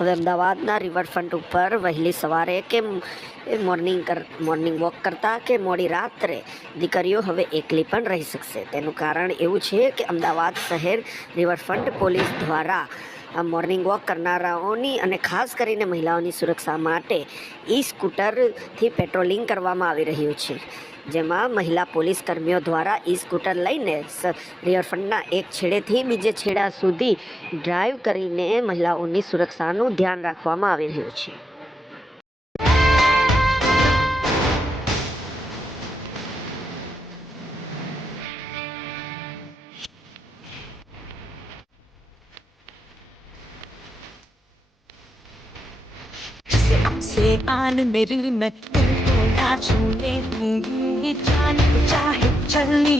હવે અમદાવાદના રિવરફ્રન્ટ ઉપર વહેલી સવારે કે મોર્નિંગ વોક કરતા કે મોડી રાત્રે દીકરીઓ હવે એકલી પણ રહી શકશે. તેનું કારણ એવું છે કે અમદાવાદ શહેર રિવરફ્રન્ટ પોલીસ દ્વારા મોર્નિંગ વોક કરનારાઓની અને ખાસ કરીને મહિલાઓની સુરક્ષા માટે સ્કૂટરથી પેટ્રોલિંગ કરવામાં આવી રહ્યું છે, જેમાં મહિલા પોલીસ કર્મીઓ દ્વારા સ્કૂટર લઈને રિવરફ્રન્ટના એક છેડેથી બીજે છેડા સુધી ડ્રાઈવ કરીને મહિલાઓની સુરક્ષાનું ધ્યાન રાખવામાં આવી રહ્યું છે. से आन मेरी मैं तुमको ना छूने दूंगी, जान चाहे चलनी.